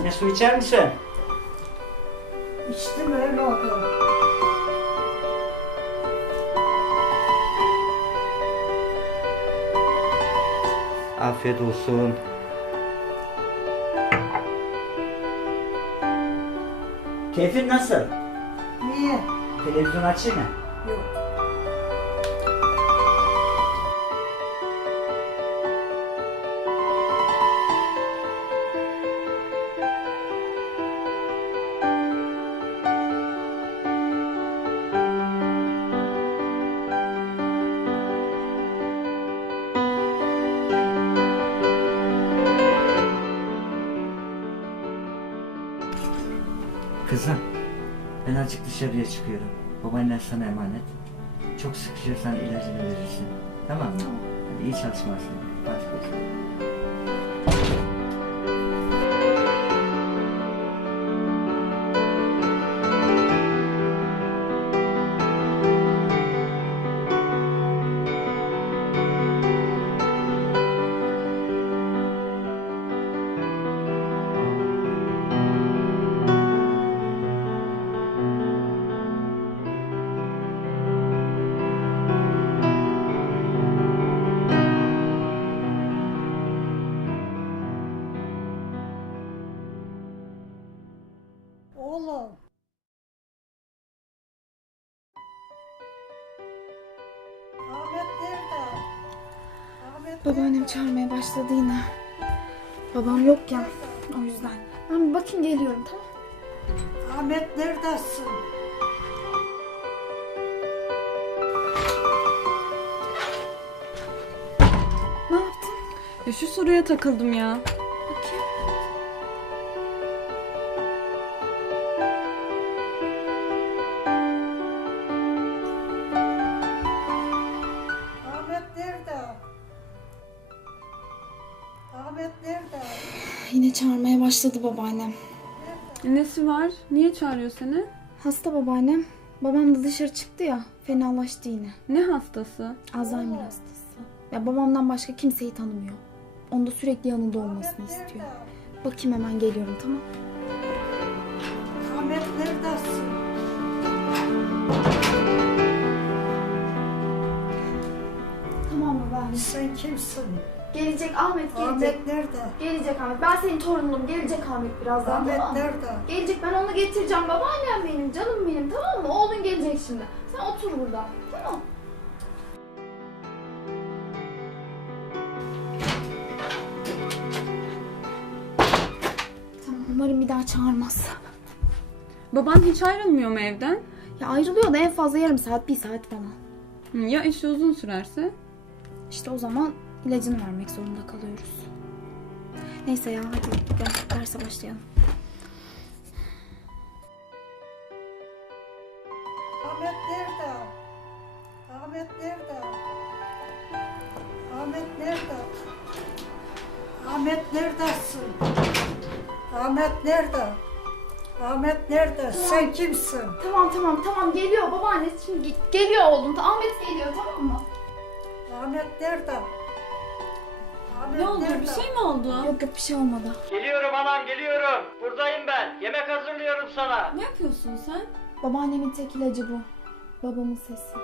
Anne su içer misin? İçtim öyle oldu. Afiyet olsun. Keyfin nasıl? Niye? Televizyon açayım mı? Yok. Kızım, ben azıcık dışarıya çıkıyorum. Babaannen sana emanet. Çok sıkışırsan ilacını verirsin. Tamam mı? Hadi iyi çalışmalar. Hadi kızım. Babaannem çağırmaya başladı yine. Babam yok ya. O yüzden. Ben bir bakayım geliyorum tamam Ahmet neredesin? Ne yaptın? Ya şu soruya takıldım ya. Ahmet nerede? Yine çağırmaya başladı babaannem. E, Nesi var? Niye çağırıyor seni? Hasta babaannem. Babam da dışarı çıktı ya. Fenalaştı yine. Ne hastası? Alzheimer hastası. Ya babamdan başka kimseyi tanımıyor. Onda sürekli yanında olmasını istiyor. Bakayım hemen geliyorum tamam. Ahmet neredesin? Tamam babaanne. Sen kimsin? Gelecek Ahmet gelecek. Ahmet nerede? Gelecek Ahmet. Ben senin torununum. Gelecek Ahmet birazdan Ahmet tamam nerede? Gelecek ben onu getireceğim. Babaannem benim, canım benim tamam mı? Oğlun gelecek şimdi. Sen otur burada. Tamam. Tamam umarım bir daha çağırmaz. Baban hiç ayrılmıyor mu evden? Ya ayrılıyor da en fazla yarım saat, bir saat falan. Hı, Ya işi uzun sürerse? İşte o zaman ilacını vermek zorunda kalıyoruz. Neyse ya hadi gel derse başlayalım. Ahmet nerede? Ahmet nerede? Ahmet nerede? Ahmet neredesin? Ahmet nerede? Ahmet nerede? Sen kimsin? Tamam tamam tamam geliyor babaanne şimdi ge- geliyor oğlum. Ahmet geliyor tamam mı? Ahmet nerede? Ahmet Ne oldu? nerede? Bir şey mi oldu? Yok yok bir şey olmadı. Geliyorum anam geliyorum. Buradayım ben. Yemek hazırlıyorum sana. Ne yapıyorsun sen? Babaannemin tek ilacı bu. Babamın sesi.